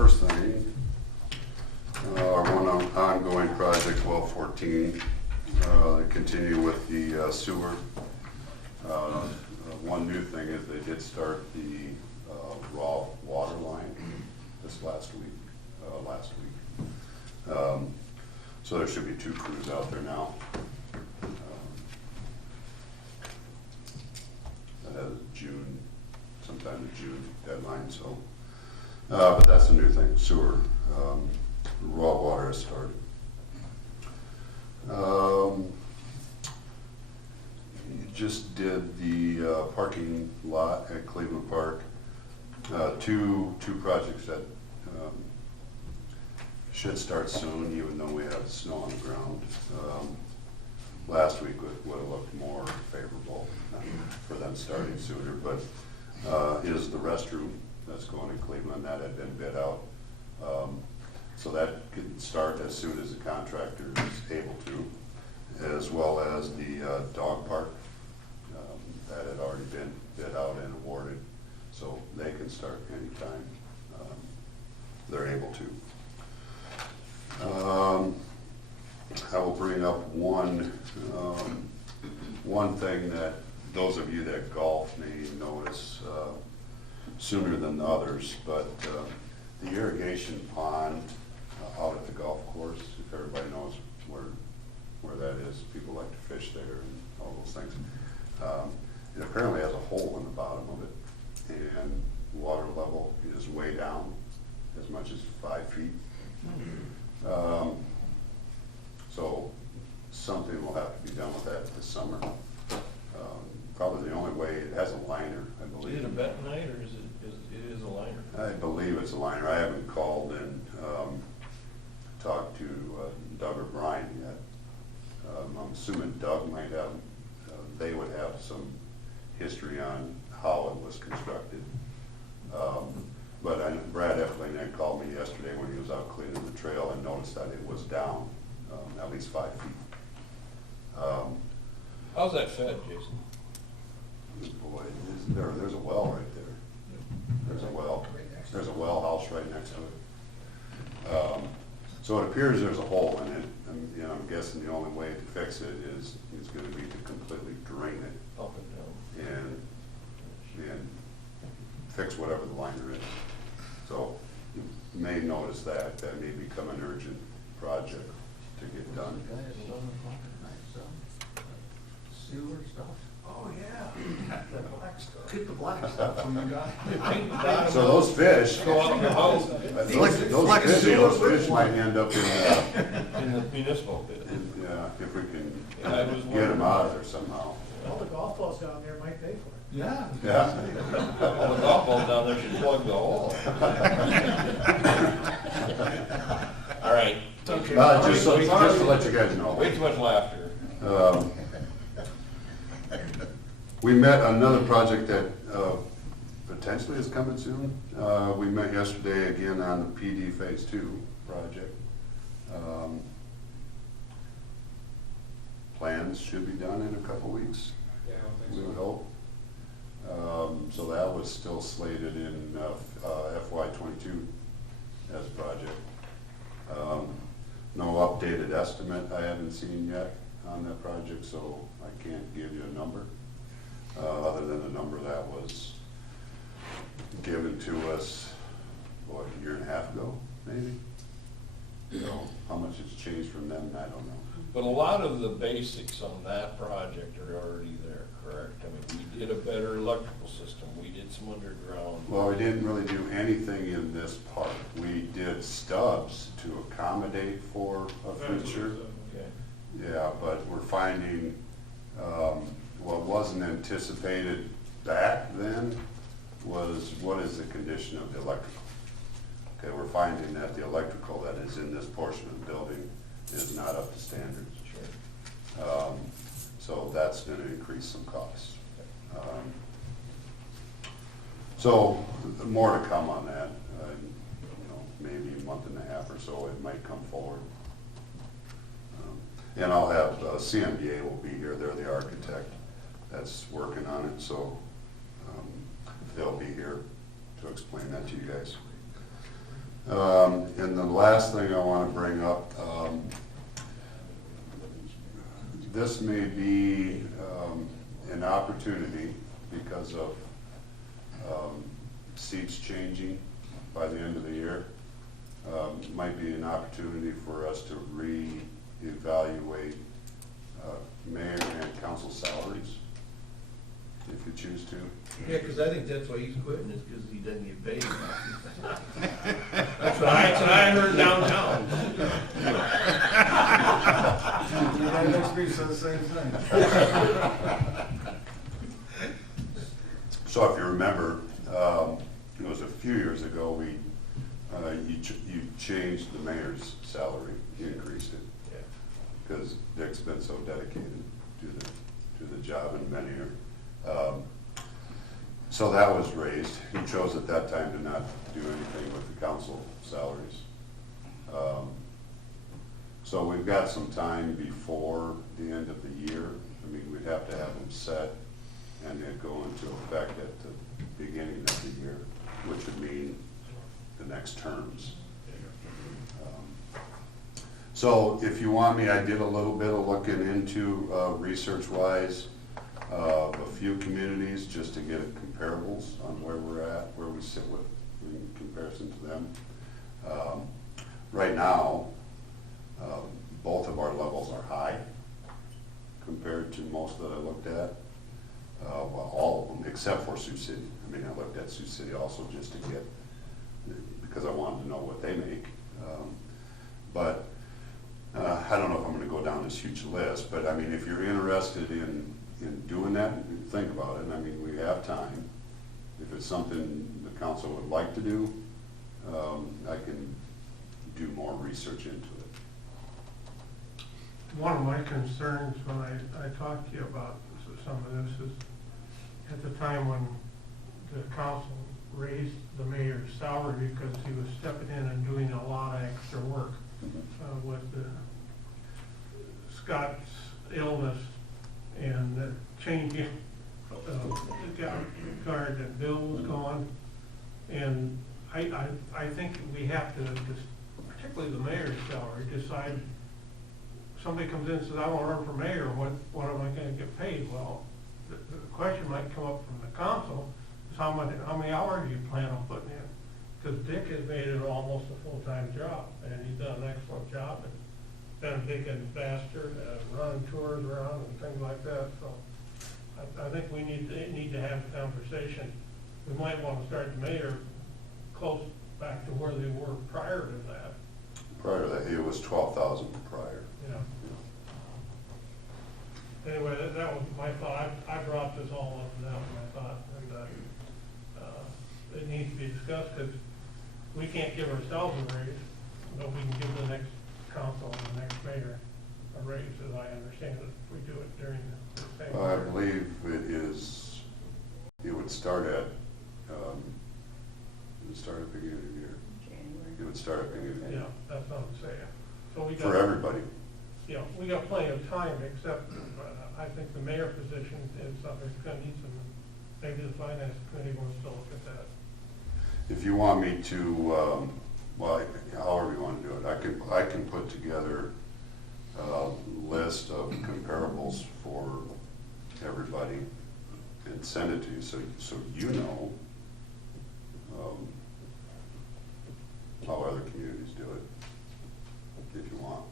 First thing, our one ongoing project, well 14, continue with the sewer. One new thing is they did start the raw water line this last week. So there should be 2 crews out there now. That has June, sometime in June deadline, so. But that's a new thing, sewer. Raw water has started. Just did the parking lot at Cleveland Park. Two projects that should start soon, even though we have snow on the ground. Last week would have looked more favorable for them starting sooner, but is the restroom that's going to Cleveland. That had been bid out. So that can start as soon as the contractor is able to, as well as the dog park. That had already been bid out and awarded, so they can start anytime they're able to. I will bring up one thing that those of you that golf may notice sooner than the others, but the irrigation pond out at the golf course, if everybody knows where that is, people like to fish there and all those things. It apparently has a hole in the bottom of it, and water level is way down, as much as 5 feet. So something will have to be done with that this summer. Probably the only way, it has a liner, I believe. Is it a bentonite or is it is a liner? I believe it's a liner. I haven't called and talked to Doug or Brian yet. I'm assuming Doug might have, they would have some history on how it was constructed. But Brad Effling had called me yesterday when he was out cleaning the trail and noticed that it was down at least 5 feet. How's that fed, Jason? Boy, there's a well right there. There's a well. There's a well house right next to it. So it appears there's a hole in it. I'm guessing the only way to fix it is going to be to completely drain it Up and down. and fix whatever the liner is. So you may notice that may become an urgent project to get done. Sewer stuff. Oh, yeah. The black stuff. Get the black stuff from the guy. So those fish, Go out in the house those fish might end up in in the municipal pit. if we can Yeah, I was get them wondering. out of there somehow. All the golf balls down there might pay for it. Yeah. Yeah. All the golf balls down there should plug the hole. All right. Okay. Just to let you guys know. Way too much laughter. We met another project that potentially is coming soon. We met yesterday again on the PD Phase 2 project. Plans should be done in a couple weeks, we would hope. So that was still slated in FY22 as a project. No updated estimate I haven't seen yet on that project, so I can't give you a number. Other than the number that was given to us, what, a year and a half ago, maybe? So how much it's changed from then, I don't know. But a lot of the basics on that project are already there, correct? I mean, we did a better electrical system. We did some underground. Well, we didn't really do anything in this part. We did stubs to accommodate for a future. Okay. Yeah, but we're finding what wasn't anticipated back then was what is the condition of the electrical. Okay, we're finding that the electrical that is in this portion of the building is not up to standards. Sure. So that's going to increase some costs. So more to come on that. Maybe a month and a half or so it might come forward. And I'll have CMDA will be here. They're the architect that's working on it, so they'll be here to explain that to you guys. And the last thing I want to bring up, this may be an opportunity because of seats changing by the end of the year. Might be an opportunity for us to reevaluate mayor and council salaries, if you choose to. Yeah, because I think that's why he's quitting, is because he doesn't get paid. That's what I heard downtown. That makes me say the same thing. So if you remember, it was a few years ago, you changed the mayor's salary, you increased it. Because Dick's been so dedicated to the job and been here. So that was raised. He chose at that time to not do anything with the council salaries. So we've got some time before the end of the year. I mean, we'd have to have them set and then go into effect at the beginning of the year, which would mean the next terms. So if you want me, I did a little bit of looking into research-wise a few communities just to get comparables on where we're at, where we sit with in comparison to them. Right now, both of our levels are high compared to most that I looked at. Well, all of them except for Sioux City. I mean, I looked at Sioux City also just to get, because I wanted to know what they make. But I don't know if I'm gonna go down this huge list, but I mean, if you're interested in doing that, think about it. I mean, we have time. If it's something the council would like to do, I can do more research into it. One of my concerns when I talked to you about some of this is at the time when the council raised the mayor's salary because he was stepping in and doing a lot of extra work with Scott's illness and the changing the guard that Bill was gone. And I think we have to, particularly the mayor's salary, decide. Somebody comes in and says, I want to run for mayor, what am I going to get paid? Well, the question might come up from the council, is how many hours do you plan on putting in? Because Dick has made it almost a full-time job, and he's done an excellent job, and been big and faster, running tours around and things like that, so I think we need to have a conversation. We might want to start the mayor close back to where they were prior to that. Prior to that, it was 12,000 prior. Yeah. Anyway, that was my thought. I brought this all up to them, I thought, and it needs to be discussed because we can't give ourselves a raise, but we can give the next council and the next mayor a raise, as I understand it, if we do it during the same I year. believe it would start at, beginning of the year. January. It would start at beginning of the year. Yeah, that's what I'm saying. So we For got, everybody. you know, we got plenty of time, except I think the mayor position is something that's gonna need some, maybe the finance committee wants to look at that. If you want me to, well, however you want to do it, I can put together a list of comparables for everybody and send it to you, so you know how other communities do it, if you want.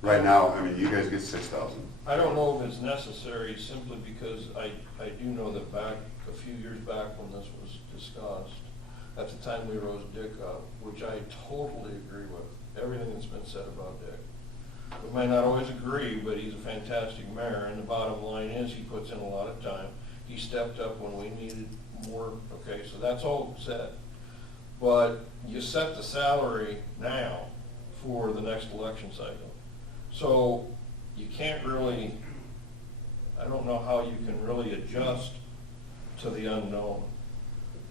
Right now, I mean, you guys get 6,000. I don't know if it's necessary simply because I do know that back, a few years back when this was discussed, at the time we rose Dick up, which I totally agree with, everything that's been said about Dick. We might not always agree, but he's a fantastic mayor, and the bottom line is he puts in a lot of time. He stepped up when we needed more, okay, so that's all said. But you set the salary now for the next election cycle. So you can't really, I don't know how you can really adjust to the unknown.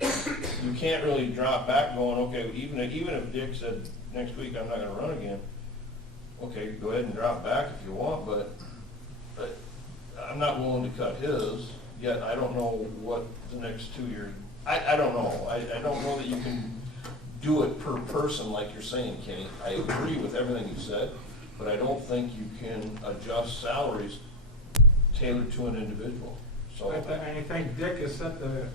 You can't really drop back going, okay, even if Dick said next week I'm not gonna run again, okay, go ahead and drop back if you want, but I'm not willing to cut his, yet I don't know what the next 2 years, I don't know. I don't know that you can do it per person like you're saying, Kenny. I agree with everything you said, but I don't think you can adjust salaries tailored to an individual. So I think Dick has set the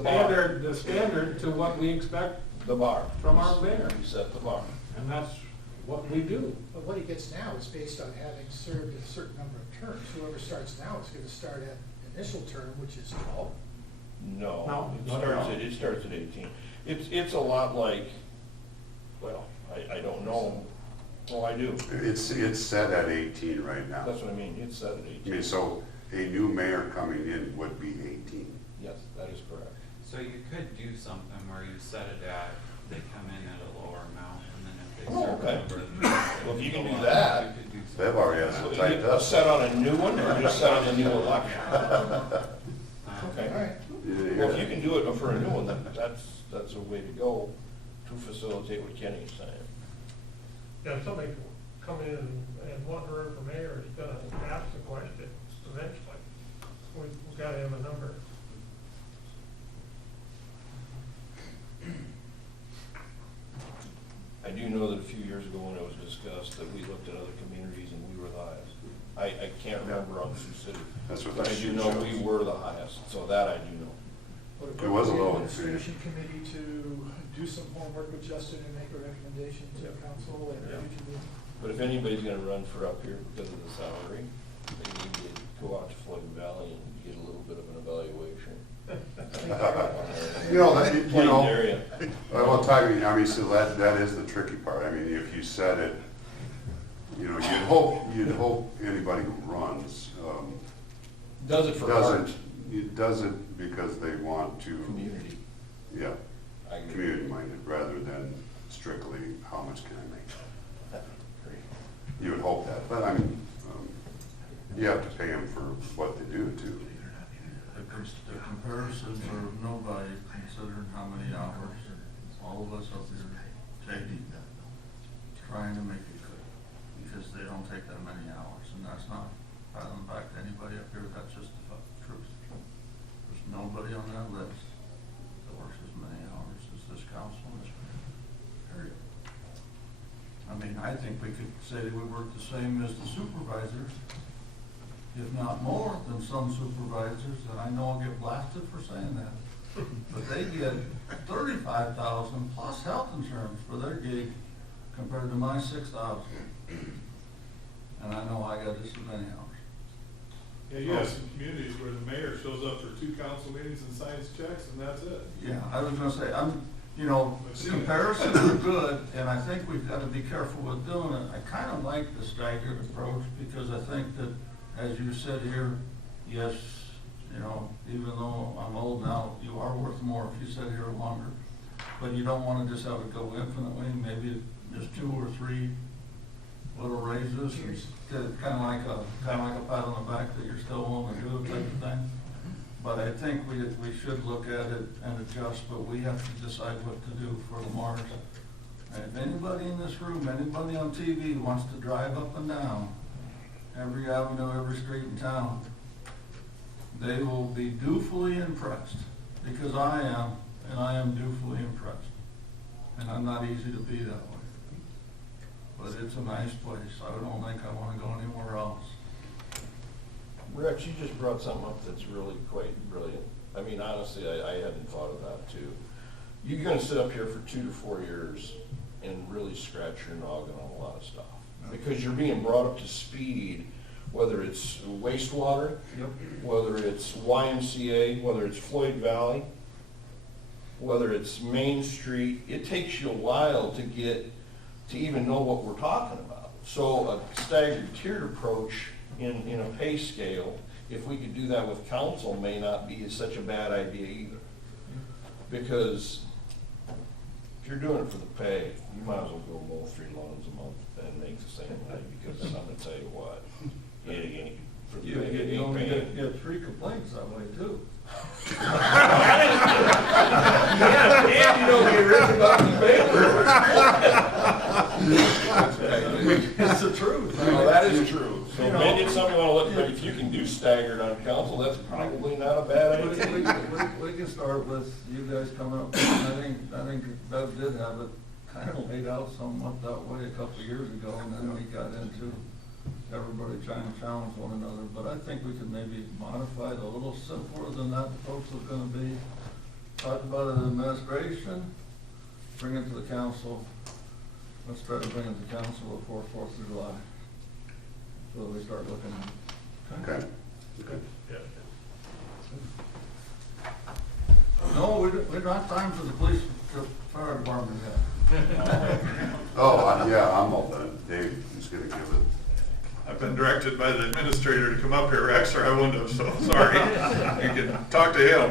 bar. standard to what we expect, The bar. From our mayor. You set the bar. and that's what we do. But what he gets now is based on having served a certain number of terms. Whoever starts now is gonna start at initial term, which is 12. No, No, it not at starts all. at 18. It's a lot like, well, I don't know. Oh, I do. It's set at 18 right now. That's what I mean. It's set at I 18. mean, so a new mayor coming in would be 18. Yes, that is correct. So you could do something where you set it at, they come in at a lower amount, and then if they Oh, serve okay. a number of terms, Well, if you can go do up, that, you could do something. They've already So has it you typed up. set on a new one or just set on the new election? Okay. All right. You didn't hear Well, if that? you can do it for a new one, then that's a way to go to facilitate what Kenny's saying. Yeah, if somebody come in and want to run for mayor, is gonna ask the question eventually. We gotta have a number. I do know that a few years ago when it was discussed that we looked at other communities and we were the highest. I can't remember on Sioux City, That's what but I that do sheet know shows. we were the highest, so that I do know. What It was a about the little administration committee to do some homework with Justin and make a recommendation to the council and Yeah. future meeting? But if anybody's gonna run for up here because of the salary, they need to go out to Floyd Valley and get a little bit of an evaluation. You know, Plains area. Well, Ty, I mean, so that is the tricky part. I mean, if you said it, you know, you'd hope anybody who runs, Does it for art. does it because they want to, Community. yeah, I agree. community minded, rather than strictly, how much can I make? Agree. You would hope that, but I mean, you have to pay them for what they do too. The comparisons are nobody considering how many hours all of us up here taking, trying to make it good, because they don't take that many hours, and that's not patting back to anybody up here, that's just the truth. There's nobody on that list that works as many hours as this council and this mayor, period. I mean, I think we could say that we work the same as the supervisors, if not more than some supervisors, and I know I'll get blasted for saying that. But they get 35,000 plus health insurance for their gig compared to my 6,000. And I know I got just as many hours. Yeah, you have some communities where the mayor shows up for 2 council meetings and signs checks, and that's it. Yeah, I was gonna say, comparisons are good, and I think we've gotta be careful with doing it. I kinda like the staggered approach, because I think that, as you said here, yes, even though I'm old now, you are worth more if you sit here longer. But you don't wanna just have it go infinitely, maybe just 2 or 3 little raises, and kinda like a pat on the back that you're still willing to do it type of thing. But I think we should look at it and adjust, but we have to decide what to do for Lamar's. And if anybody in this room, anybody on TV wants to drive up and down every avenue, every street in town, they will be dutifully impressed, because I am dutifully impressed. And I'm not easy to be that way. But it's a nice place. I don't think I wanna go anywhere else. Rex, you just brought something up that's really quite brilliant. I mean, honestly, I hadn't thought of that too. You're gonna sit up here for 2 to 4 years and really scratch your noggin on a lot of stuff. Because you're being brought up to speed, whether it's wastewater, whether it's YMCA, whether it's Floyd Valley, whether it's Main Street. It takes you a while to even know what we're talking about. So a staggered tiered approach in a pay scale, if we could do that with council, may not be such a bad idea either. Because if you're doing it for the pay, you might as well go mow 3 lawns a month and make the same money, because I'm gonna tell you what, it ain't for the pay, it ain't paying. get 3 complaints that way too. And you don't get rich about the It's the truth. No, that is true. So maybe it's something you wanna look at, but if you can do staggered on council, that's I probably not a bad We idea. can start with you guys coming up, I think Bev did have it kind of laid out somewhat that way a couple of years ago, and then we got into everybody trying to challenge one another, but I think we could maybe modify it a little simpler than that approach was gonna be. Talk about it in administration, bring it to the council, let's try to bring it to council before 4th of July. So that we start looking at it. Okay, okay. No, we don't have time for the police, the fire department yet. Oh, yeah, I'm open. Dave is gonna give it. I've been directed by the administrator to come up here, Rex, or I wouldn't have, so sorry. You can talk to him.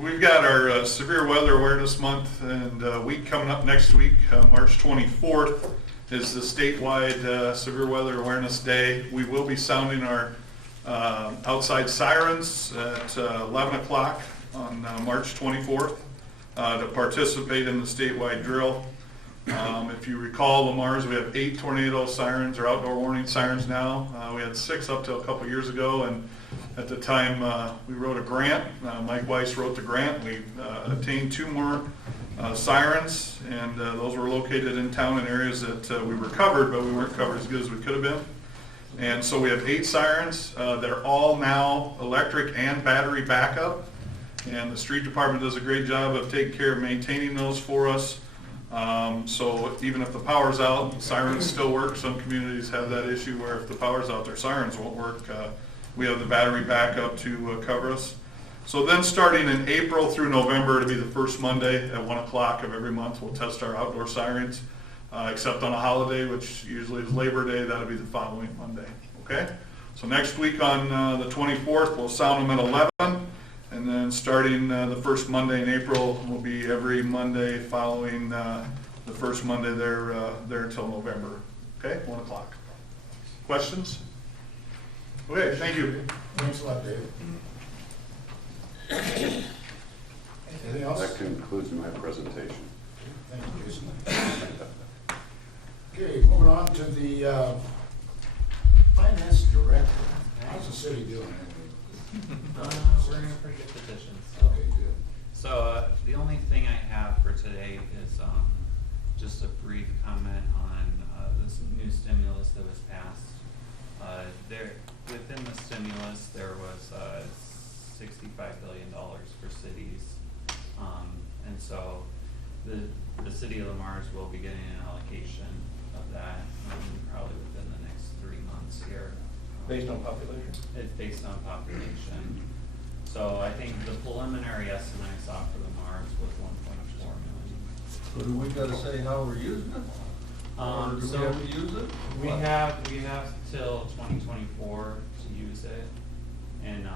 We've got our Severe Weather Awareness Month and week coming up next week, March 24th is the statewide Severe Weather Awareness Day. We will be sounding our outside sirens at 11 o'clock on March 24th to participate in the statewide drill. If you recall, Lamar's, we have 8 tornado sirens or outdoor warning sirens now. We had 6 up till a couple years ago, and at the time we wrote a grant. Mike Weiss wrote the grant. We obtained 2 more sirens, and those were located in town in areas that we were covered, but we weren't covered as good as we could have been. And so we have 8 sirens. They're all now electric and battery backup, and the street department does a great job of taking care of maintaining those for us. So even if the power's out, sirens still work. Some communities have that issue where if the power's out, their sirens won't work. We have the battery backup to cover us. So then starting in April through November, to be the first Monday at 1 o'clock of every month, we'll test our outdoor sirens, except on a holiday, which usually is Labor Day. That'll be the following Monday. Okay? So next week on the 24th, we'll sound them at 11. And then starting the first Monday in April will be every Monday following the first Monday there until November. Okay, 1 o'clock. Questions? Okay, thank you. Thanks a lot, Dave. Anything else? That concludes my presentation. Thank you, Jason. Okay, moving on to the finance director. How's the city doing? We're in a pretty good position. Okay, good. So the only thing I have for today is just a brief comment on this new stimulus that was passed. Within the stimulus, there was $65 billion for cities, and so the city of Lamar's will be getting an allocation of that probably within the next 3 months here. Based on population? It's based on population. So I think the preliminary estimate I saw for the Mars was 1.4 million. So do we gotta say how we're using it? Or do we So have to use it? we have till 2024 to use it, and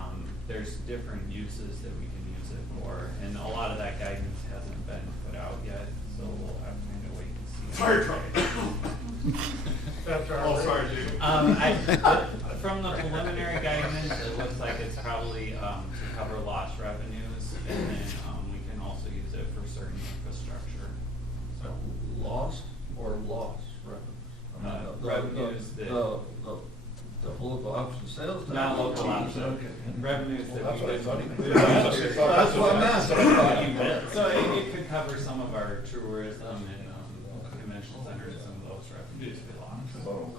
there's different uses that we can use it for, and a lot of that guidance hasn't been put out yet, so we'll have to kind of wait and see. Fire truck. That's our. Oh, sorry, Dave. From the preliminary guidance, it looks like it's probably to cover lost revenues, and then we can also use it for certain infrastructure. So Lost or loss revenues? revenues that- The local option sales tax? not local option revenues that That's we what I would. thought he meant. That's what I'm asking. So it could cover some of our tourism and convention centers, some of those revenues we lost.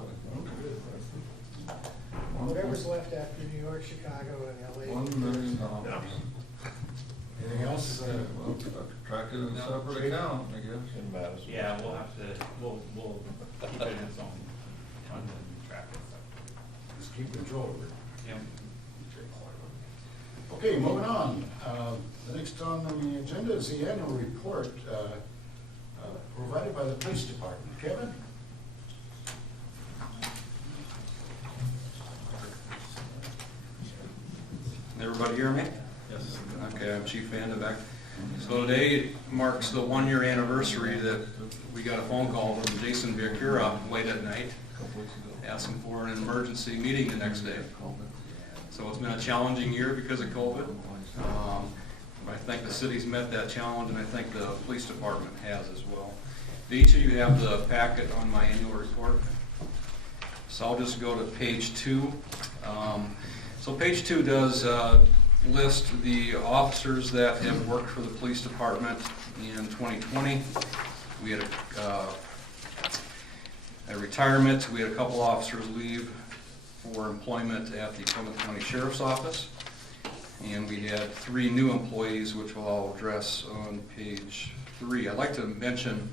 Whatever's left after New York, Chicago, and LA. $1 million. Anything else? Well, track it in a separate account, I guess. In Madison. Yeah, we'll have to, we'll keep it in its own fund and track it separately. Just keep control of it. Yep. Okay, moving on. The next on the agenda is the annual report provided by the police department. Kevin? Everybody hear me? Yes. Okay, I'm Chief Vandebeck. So today marks the 1-year anniversary that we got a phone call from Jason Viacura late at night asking for an emergency meeting the next day. So it's been a challenging year because of COVID. I think the city's met that challenge, and I think the police department has as well. Each of you have the packet on my annual report. So I'll just go to page 2. So page 2 does list the officers that have worked for the police department in 2020. We had a retirement. We had a couple officers leave for employment at the Plymouth County Sheriff's Office. And we had 3 new employees, which we'll all address on page 3. I'd like to mention,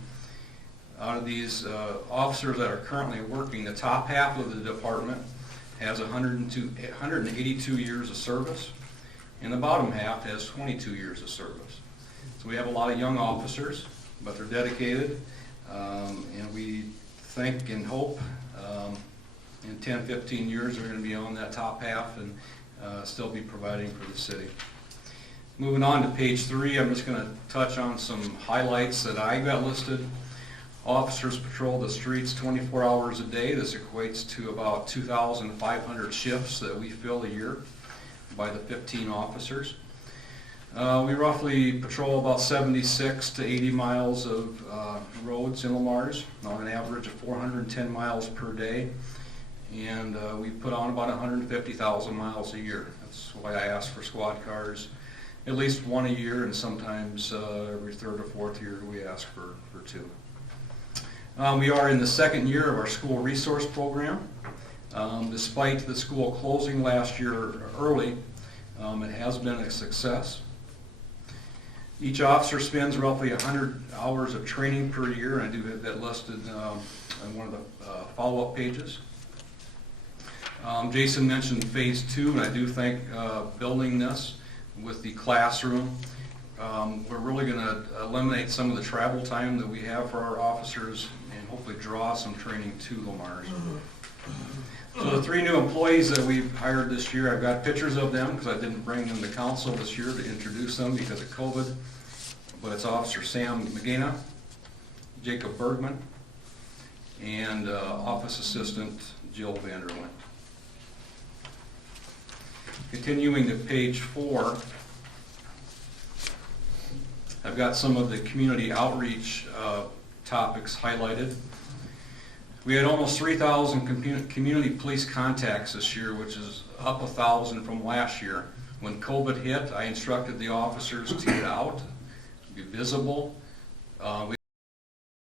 out of these officers that are currently working, the top half of the department has 182 years of service, and the bottom half has 22 years of service. So we have a lot of young officers, but they're dedicated, and we think and hope in 10, 15 years they're going to be on that top half and still be providing for the city. Moving on to page 3, I'm just going to touch on some highlights that I got listed. Officers patrol the streets 24 hours a day. This equates to about 2,500 shifts that we fill a year by the 15 officers. We roughly patrol about 76 to 80 miles of roads in Lamar's, on an average of 410 miles per day. And we put on about 150,000 miles a year. That's why I ask for squad cars at least one a year, and sometimes every 3rd or 4th year we ask for 2. We are in the 2nd year of our school resource program. Despite the school closing last year early, it has been a success. Each officer spends roughly 100 hours of training per year, and I do have that listed on one of the follow-up pages. Jason mentioned phase 2, and I do think building this with the classroom, we're really going to eliminate some of the travel time that we have for our officers and hopefully draw some training to Lamar's. So the 3 new employees that we've hired this year, I've got pictures of them because I didn't bring them to council this year to introduce them because of COVID, but it's Officer Sam McGina, Jacob Bergman, and Office Assistant Jill Vanderlyn. Continuing to page 4, I've got some of the community outreach topics highlighted. We had almost 3,000 community police contacts this year, which is up 1,000 from last year. When COVID hit, I instructed the officers to get out, be visible. We